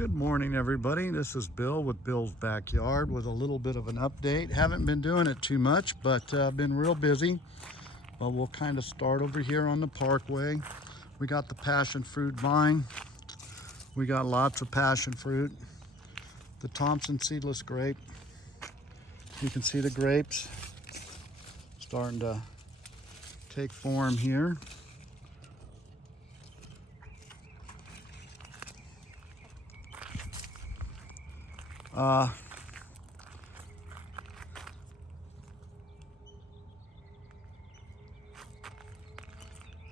Good morning, everybody. This is Bill with Bill's Backyard with a little bit of an update. Haven't been doing it too much, but been real busy. But we'll kind of start over here on the parkway. We got the passion fruit vine. We got lots of passion fruit. The Thompson seedless grape. You can see the grapes starting to take form here.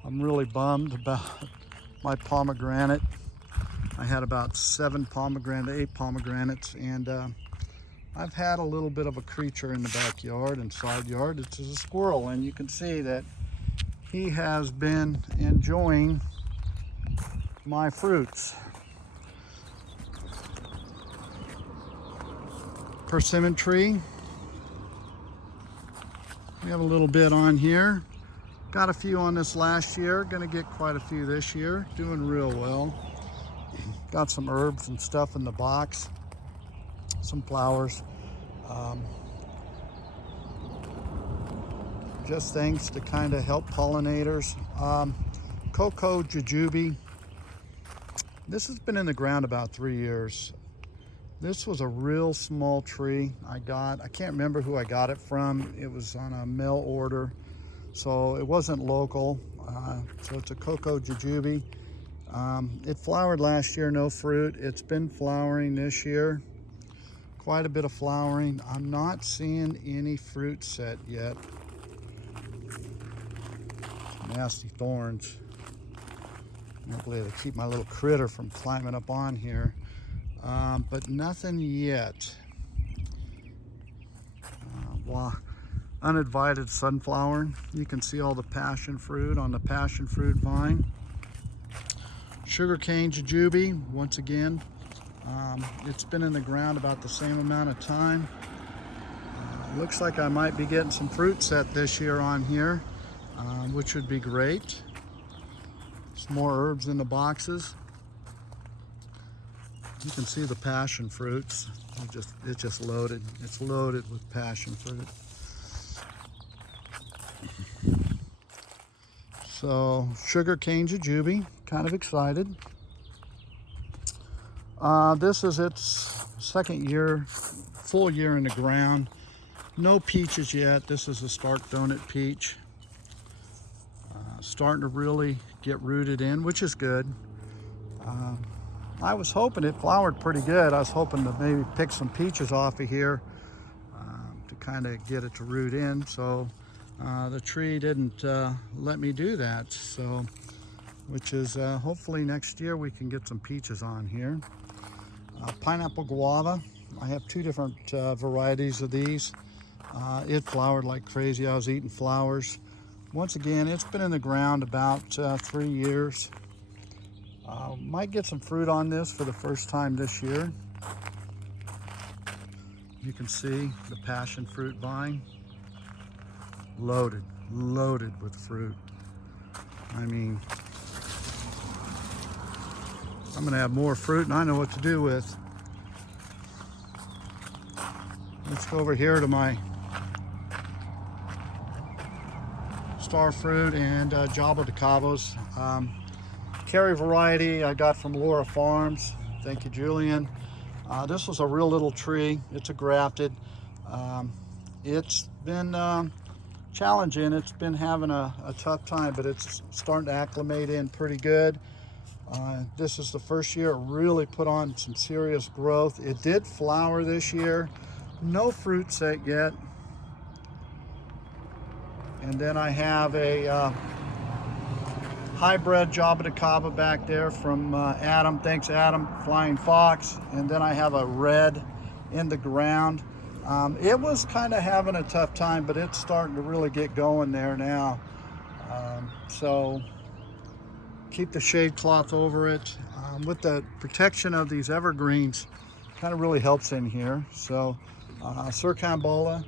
I'm really bummed about my pomegranate. I had about 8 pomegranates, and I've had a little bit of a creature in the backyard and side yard. It's a squirrel, and you can see that he has been enjoying my fruits. Persimmon tree. We have a little bit on here. Got a few on this last year. Gonna get quite a few this year. Doing real well. Got some herbs and stuff in the box. Some flowers. Just things to kind of help pollinators. Cocoa jujube. This has been in the ground about 3 years. This was a real small tree I can't remember who I got it from. It was on a mail order, so it wasn't local. So it's a cocoa jujube. It flowered last year, no fruit. It's been flowering this year. Quite a bit of flowering. I'm not seeing any fruit set yet. Nasty thorns. Hopefully they keep my little critter from climbing up on here. But nothing yet. Uninvited sunflower. You can see all the passion fruit on the passion fruit vine. Sugarcane jujube, once again. It's been in the ground about the same amount of time. Looks like I might be getting some fruit set this year on here, which would be great. Some more herbs in the boxes. You can see the passion fruits. It's just loaded. It's loaded with passion fruit. So sugarcane jujube, kind of excited. This is its second year, full year in the ground. No peaches yet. This is a Stark Donut peach. Starting to really get rooted in, which is good. I was hoping it flowered pretty good. I was hoping to maybe pick some peaches off of here to kind of get it to root in. So the tree didn't let me do that. So, which is hopefully next year we can get some peaches on here. Pineapple guava. I have two different varieties of these. It flowered like crazy. I was eating flowers. Once again, it's been in the ground about 3 years. Might get some fruit on this for the first time this year. You can see the passion fruit vine. Loaded with fruit. I mean, I'm gonna have more fruit and I know what to do with. Let's go over here to my star fruit and Java de Cabos. Cherry variety I got from Laura Farms. Thank you, Julian. This was a real little tree. It's a grafted. It's been challenging. It's been having a tough time, but it's starting to acclimate in pretty good. This is the first year it really put on some serious growth. It did flower this year. No fruit set yet. And then I have a hybrid Java de Cava back there from Adam. Thanks, Adam. Flying Fox. And then I have a red in the ground. It was kind of having a tough time, but it's starting to really get going there now. So keep the shade cloth over it. With the protection of these evergreens, kind of really helps in here. So Circambola,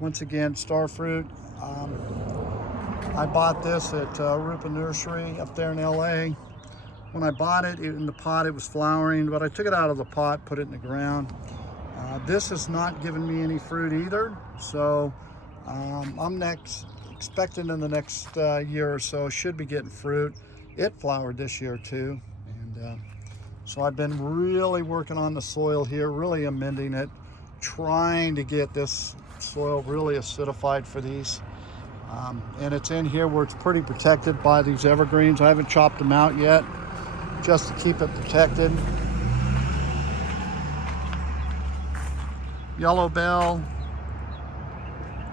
once again, star fruit. I bought this at Rupa Nursery up there in LA. When I bought it in the pot, it was flowering, but I took it out of the pot, put it in the ground. This has not given me any fruit either, so I'm expecting in the next year or so should be getting fruit. It flowered this year too, and so I've been really working on the soil here, really amending it, trying to get this soil really acidified for these. And it's in here where it's pretty protected by these evergreens. I haven't chopped them out yet, just to keep it protected. Yellow bell.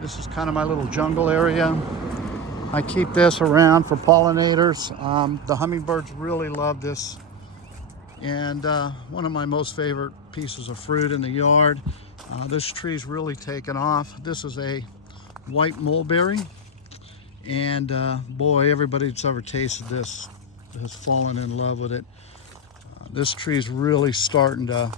This is kind of my little jungle area. I keep this around for pollinators. The hummingbirds really love this. And one of my most favorite pieces of fruit in the yard. This tree's really taken off. This is a white mulberry. And boy, everybody that's ever tasted this has fallen in love with it. This tree's really starting to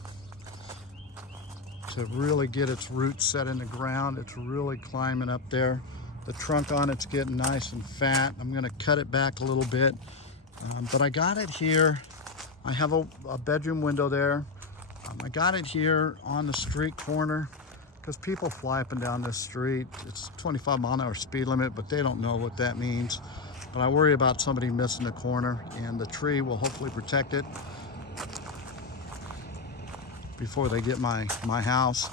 really get its roots set in the ground. It's really climbing up there. The trunk on it's getting nice and fat. I'm gonna cut it back a little bit. But I got it here. I have a bedroom window there. I got it here on the street corner because people fly up and down this street. It's 25-mile-an-hour speed limit, but they don't know what that means. But I worry about somebody missing the corner, and the tree will hopefully protect it before they get my house.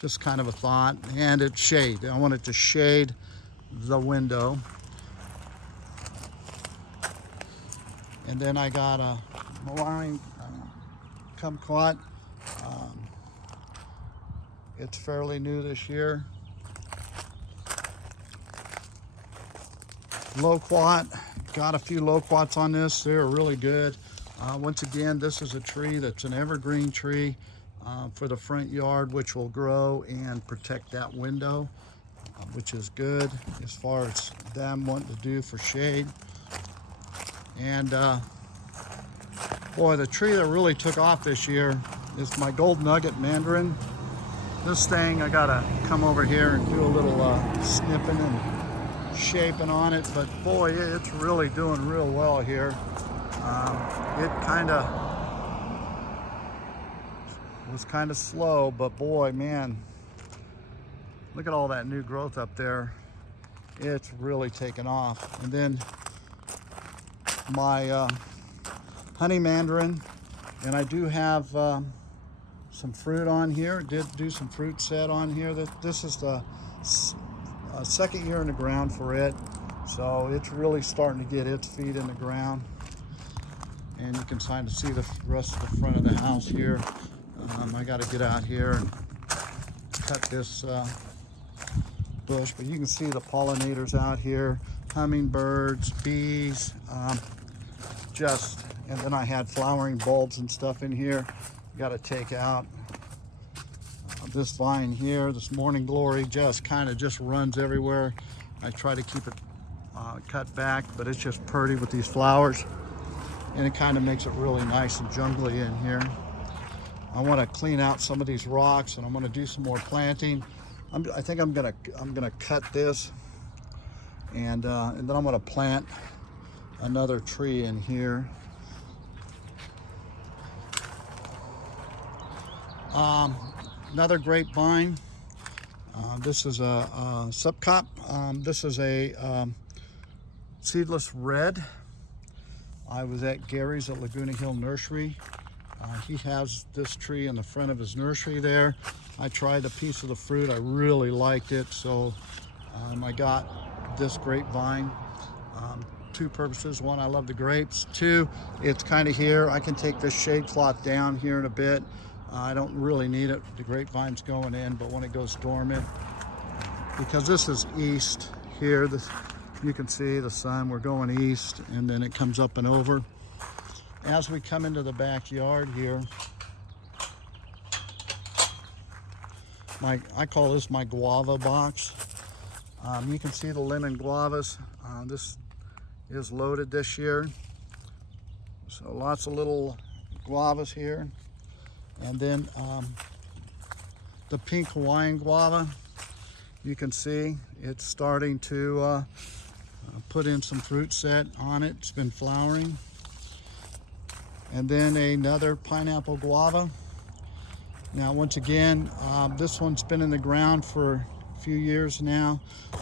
Just kind of a thought. And it's shade. I want it to shade the window. And then I got a Malign kumquat. It's fairly new this year. Loquat, got a few loquats on this. They're really good. Once again, this is a tree that's an evergreen tree for the front yard, which will grow and protect that window, which is good as far as them wanting to do for shade. And boy, the tree that really took off this year is my gold nugget mandarin. This thing, I gotta come over here and do a little snipping and shaping on it, but boy, it's really doing real well here. It was kind of slow, but boy, man, look at all that new growth up there. It's really taken off. And then my honey mandarin, and I do have some fruit on here. Did do some fruit set on here. This is the second year in the ground for it, so it's really starting to get its feet in the ground. And you can kind of see the rest of the front of the house here. I got to get out here and cut this bush, but you can see the pollinators out here, hummingbirds, bees, and then I had flowering bulbs and stuff in here. Got to take out this vine here, this morning glory, just kind of just runs everywhere. I try to keep it cut back, but it's just pretty with these flowers, and it kind of makes it really nice and jungly in here. I want to clean out some of these rocks, and I'm going to do some more planting. I think I'm gonna cut this, and then I'm going to plant another tree in here. Another grapevine. This is a Subcop. This is a seedless red. I was at Gary's at Laguna Hill Nursery. He has this tree in the front of his nursery there. I tried a piece of the fruit. I really liked it, so I got this grapevine. Two purposes. One, I love the grapes. Two, it's kind of here. I can take this shade cloth down here in a bit. I don't really need it. The grapevine's going in, but when it goes dormant, because this is east here, you can see the sun, we're going east, and then it comes up and over. As we come into the backyard here, I call this my guava box. You can see the lemon guavas. This is loaded this year. So lots of little guavas here. And then the pink Hawaiian guava, you can see it's starting to put in some fruit set on it. It's been flowering. and then another pineapple guava. Now, once again, this one's been in the ground for a few years now.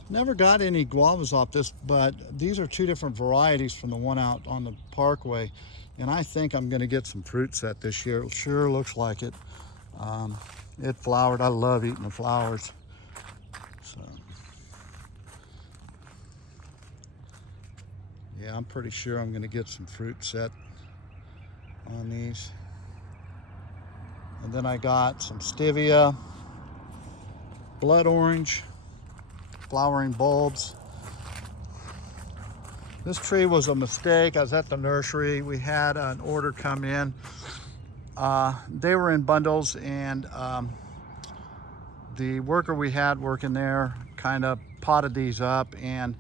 Never got any guavas off this, but these are two different varieties from the one out on the parkway. And I think I'm gonna get some fruit set this year. It sure looks like it. It flowered. I love eating the flowers. So, yeah, I'm pretty sure I'm gonna get some fruit set on these. And then I got some stevia, blood orange, flowering bulbs. This tree was a mistake. I was at the nursery. We had an order come in. They were in bundles, and the worker we had working there kind of potted these up, and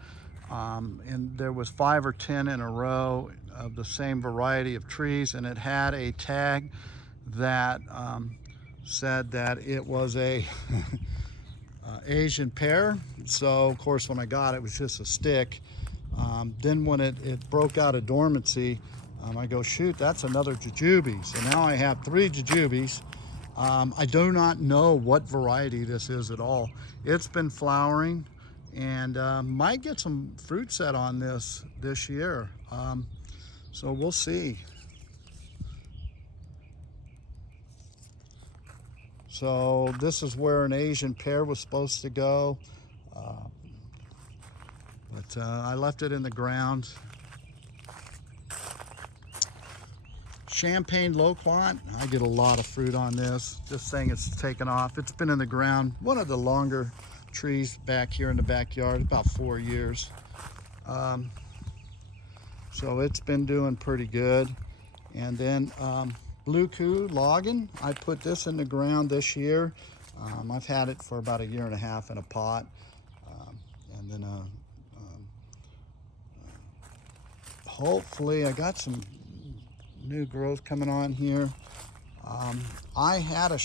there was 5 or 10 in a row of the same variety of trees, and it had a tag that said that it was a Asian pear. So of course when I got it, it was just a stick. Then when it broke out of dormancy, I go, shoot, that's another jujube. So now I have 3 jujubes. I do not know what variety this is at all. It's been flowering, and might get some fruit set on this year. So we'll see. So this is where an Asian pear was supposed to go. But I left it in the ground. Champagne loquat. I get a lot of fruit on this. This thing is taken off. It's been in the ground. One of the longer trees back here in the backyard, about 4 years. So it's been doing pretty good. And then Blue Coup Loggin. I put this in the ground this year. I've had it for about 1.5 years in a pot. And then hopefully I got some new growth coming on here. I had a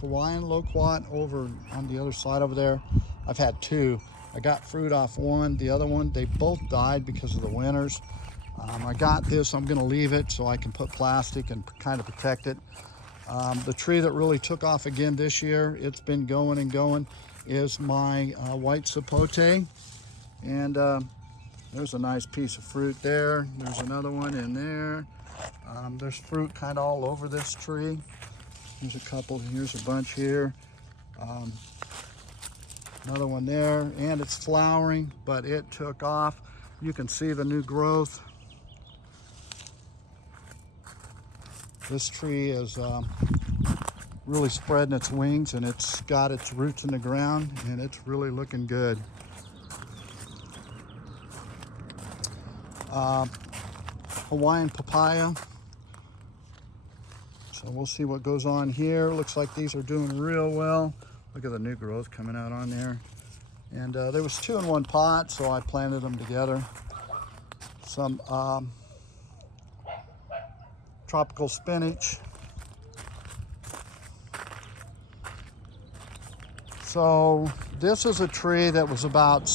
Hawaiian loquat over on the other side over there. I've had 2. I got fruit off one. The other one, they both died because of the winters. I got this. I'm going to leave it so I can put plastic and kind of protect it. The tree that really took off again this year, it's been going and going, is my white sapote. And there's a nice piece of fruit there. There's another one in there. There's fruit kind of all over this tree. Here's a couple. Here's a bunch here. Another one there, and it's flowering, but it took off. You can see the new growth. This tree is really spreading its wings, and it's got its roots in the ground, and it's really looking good. Hawaiian papaya. So we'll see what goes on here. Looks like these are doing real well. Look at the new growth coming out on there. And there was 2 in one pot, so I planted them together. Some tropical spinach. So this is a tree that was about,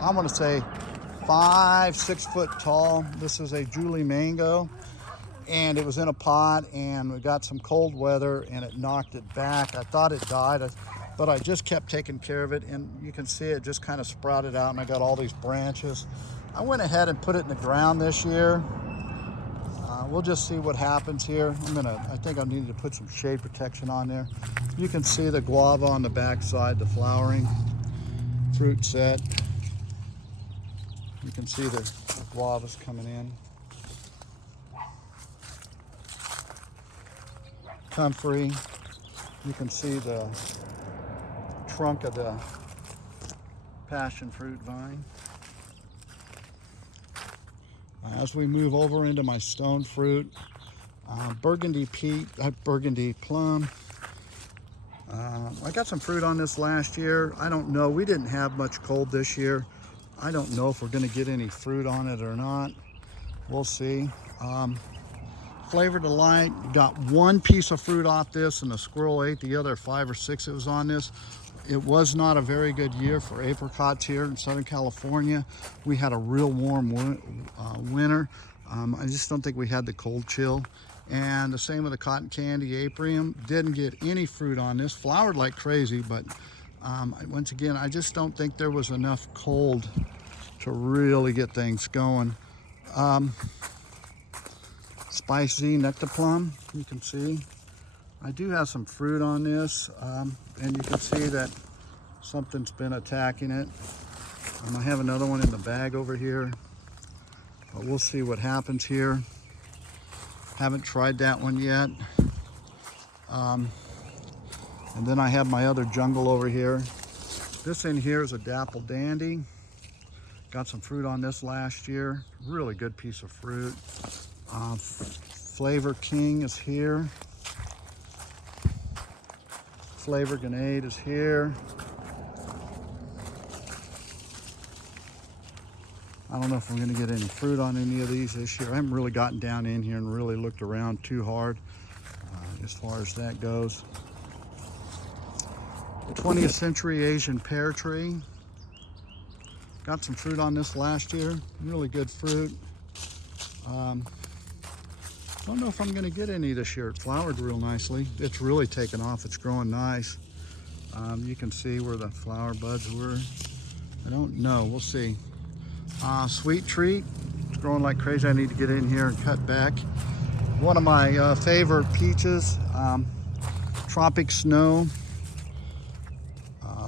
I want to say 5-6 foot tall. This is a Julie mango, and it was in a pot, and we got some cold weather and it knocked it back. I thought it died, but I just kept taking care of it, and you can see it just kind of sprouted out, and I got all these branches. I went ahead and put it in the ground this year. We'll just see what happens here. I think I needed to put some shade protection on there. You can see the guava on the back side, the flowering fruit set. You can see the guavas coming in. Comfrey. You can see the trunk of the passion fruit vine. As we move over into my stone fruit, burgundy plum. I got some fruit on this last year. I don't know. We didn't have much cold this year. I don't know if we're going to get any fruit on it or not. We'll see. Flavor Delight, got 1 piece of fruit off this, and the squirrel ate the other 5 or 6 that was on this. It was not a very good year for apricots here in Southern California. We had a real warm winter. I just don't think we had the cold chill. And the same with the cotton candy apium. Didn't get any fruit on this. Flowered like crazy, but once again, I just don't think there was enough cold to really get things going. Spice Z Nectar Plum, you can see. I do have some fruit on this, and you can see that something's been attacking it. I have another one in the bag over here, but we'll see what happens here. Haven't tried that one yet. And then I have my other jungle over here. This in here is a Dapple Dandy. Got some fruit on this last year. Really good piece of fruit. Flavor King is here. Flavor Grenade is here. I don't know if I'm going to get any fruit on any of these this year. I haven't really gotten down in here and really looked around too hard as far as that goes. 20th Century Asian Pear Tree. Got some fruit on this last year. Really good fruit. Don't know if I'm going to get any this year. It flowered real nicely. It's really taken off. It's growing nice. You can see where the flower buds were. I don't know. We'll see. Sweet Treat. It's growing like crazy. I need to get in here and cut back. One of my favorite peaches. Tropic Snow.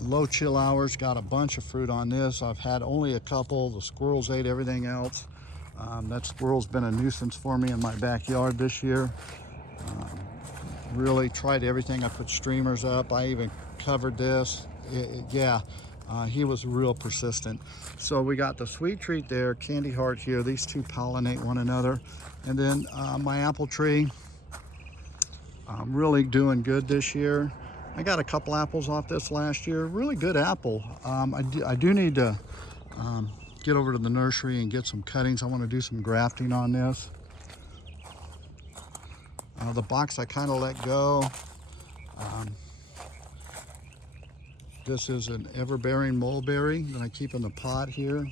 Low chill hours. Got a bunch of fruit on this. I've had only a couple. The squirrels ate everything else. That squirrel's been a nuisance for me in my backyard this year. Really tried everything. I put streamers up. I even covered this. He was real persistent. So we got the Sweet Treat there, Candy Heart here. These two pollinate one another. And then my apple tree, really doing good this year. I got a couple apples off this last year. Really good apple. I do need to get over to the nursery and get some cuttings. I want to do some grafting on this. The box I kind of let go. This is an everbearing mulberry that I keep in the pot here.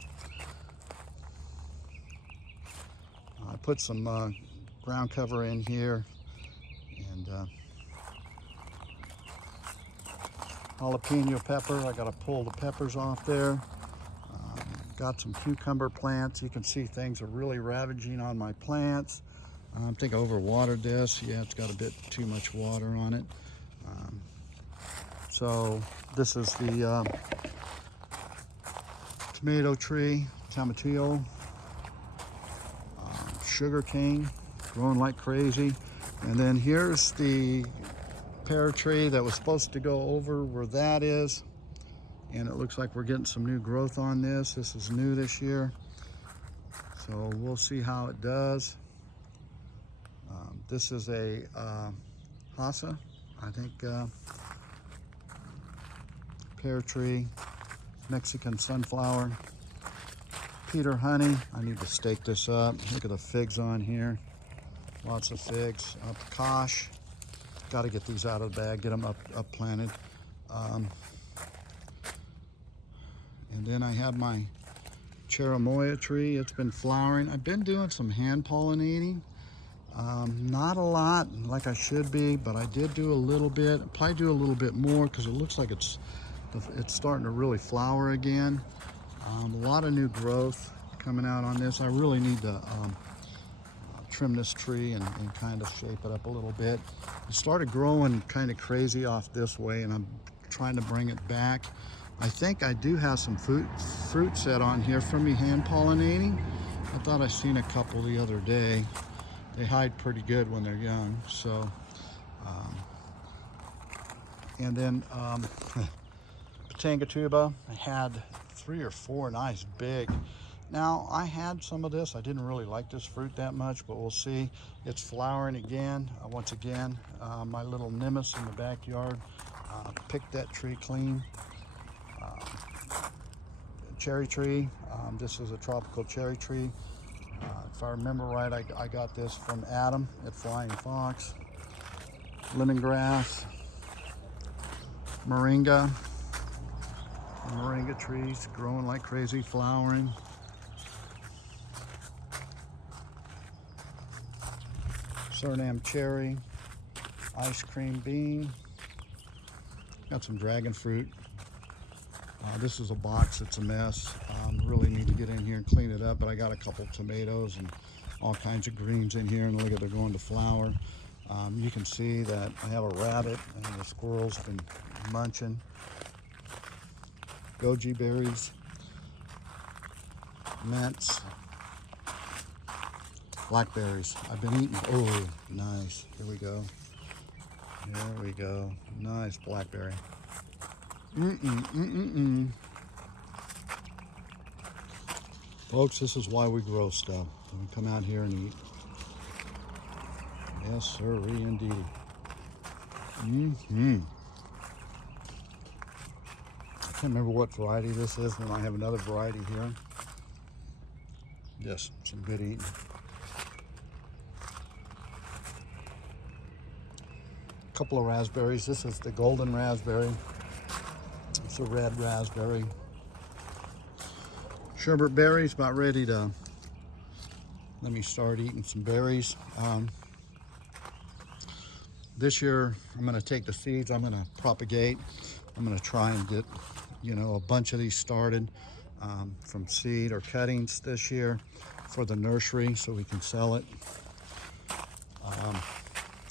I put some ground cover in here, and jalapeno pepper. I got to pull the peppers off there. Got some cucumber plants. You can see things are really ravaging on my plants. I think I overwatered this. Yeah, it's got a bit too much water on it. So this is the tomato tree, tomatillo, sugar cane, growing like crazy. And then here's the pear tree that was supposed to go over where that is. And it looks like we're getting some new growth on this. This is new this year. So we'll see how it does. This is a Hassa, I think, pear tree, Mexican sunflower, Peter honey. I need to stake this up. Look at the figs on here. Lots of figs. Kosh. Got to get these out of the bag, get them up planted. And then I have my cherimoya tree. It's been flowering. I've been doing some hand pollinating. Not a lot like I should be, but I did do a little bit. I'll probably do a little bit more because it looks like it's starting to really flower again. A lot of new growth coming out on this. I really need to trim this tree and kind of shape it up a little bit. It started growing kind of crazy off this way, and I'm trying to bring it back. I think I do have some fruit set on here from me hand pollinating. I thought I seen a couple the other day. They hide pretty good when they're young. So, and then Patangatuba, I had 3 or 4 nice big. Now I had some of this. I didn't really like this fruit that much, but we'll see. It's flowering again. Once again, my little Nemesis in the backyard picked that tree clean. Cherry tree. This is a tropical cherry tree. If I remember right, I got this from Adam at Flying Fox. Lemongrass, moringa. Moringa trees growing like crazy, flowering. Suriname cherry, ice cream bean. Got some dragon fruit. This is a box that's a mess. Really need to get in here and clean it up, but I got a couple tomatoes and all kinds of greens in here, and look at, they're going to flower. You can see that I have a rabbit and the squirrels have been munching. Goji berries, mints, blackberries. I've been eating. Oh, nice. Here we go. Here we go. Nice blackberry. Folks, this is why we grow stuff. We come out here and eat. Yes, sirree, indeed. I can't remember what variety this is, and I have another variety here. Yes, some good eating. A couple of raspberries. This is the golden raspberry. It's a red raspberry. Sherbet berries, about ready to let me start eating some berries. This year I'm going to take the seeds, I'm going to propagate. I'm going to try and get, you know, a bunch of these started from seed or cuttings this year for the nursery so we can sell it.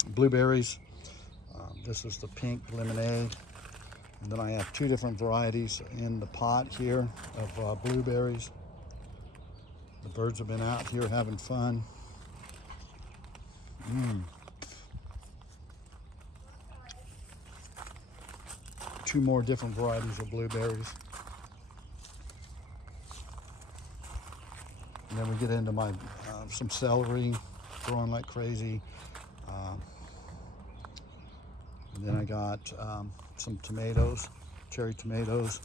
Blueberries. This is the pink lemonade. And then I have two different varieties in the pot here of blueberries. The birds have been out here having fun. Two more different varieties of blueberries. And then we get into my some celery growing like crazy. And then I got some tomatoes, cherry tomatoes,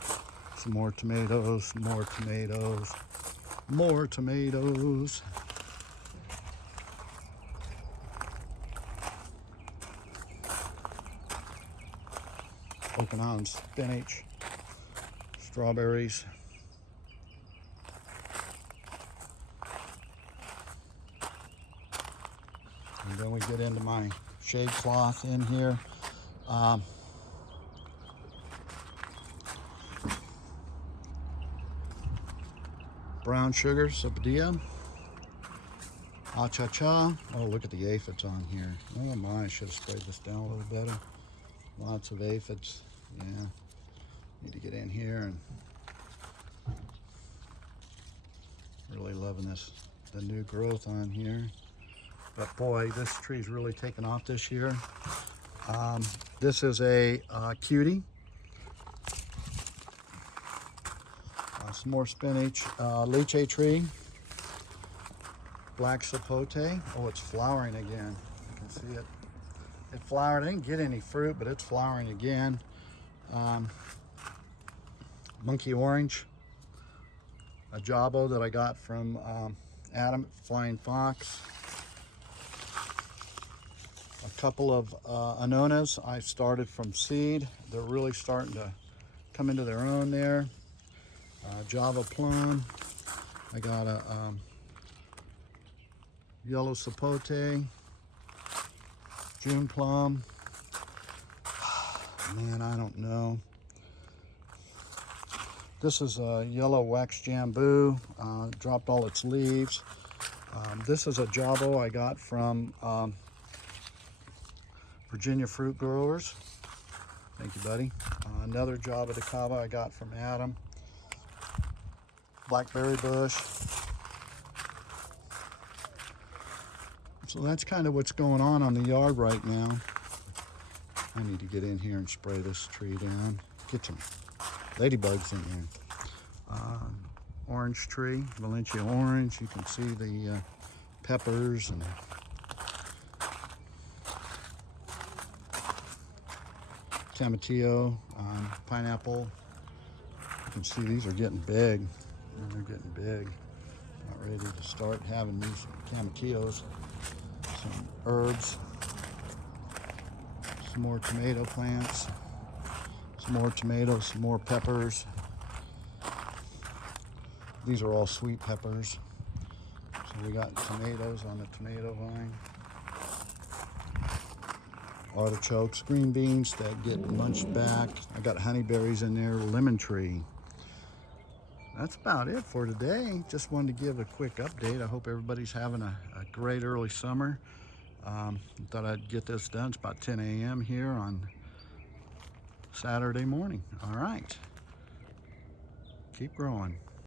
some more tomatoes, more tomatoes, more tomatoes. Okinawan spinach, strawberries. And then we get into my shade cloth in here. Brown sugar, sapadilla, cha-cha. Oh, look at the aphids on here. Oh my, I should have sprayed this down a little better. Lots of aphids. Yeah, need to get in here and really loving this, the new growth on here. But boy, this tree's really taken off this year. This is a cutie. Some more spinach. Lychee tree. Black sapote. Oh, it's flowering again. You can see it. It flowered. I didn't get any fruit, but it's flowering again. Monkey orange. A jabo that I got from Adam at Flying Fox. A couple of anonas I started from seed. They're really starting to come into their own there. Java plum. I got a yellow sapote. June plum. Man, I don't know. This is a yellow wax jambu. Dropped all its leaves. This is a jabo I got from Virginia Fruit Growers. Thank you, buddy. Another Java de Cava I got from Adam. Blackberry bush. So that's kind of what's going on the yard right now. I need to get in here and spray this tree down. Get some ladybugs in there. Orange tree, Valencia orange. You can see the peppers and tomatillo, pineapple. You can see these are getting big. They're getting big. About ready to start having these tomatillos. Some herbs. Some more tomato plants. Some more tomatoes, some more peppers. These are all sweet peppers. So we got tomatoes on the tomato vine. artichokes, green beans that get munched back. I got honeyberries in there, lemon tree. That's about it for today. Just wanted to give a quick update. I hope everybody's having a great early summer. Thought I'd get this done. It's about 10 a.m. here on Saturday morning. All right. Keep growing.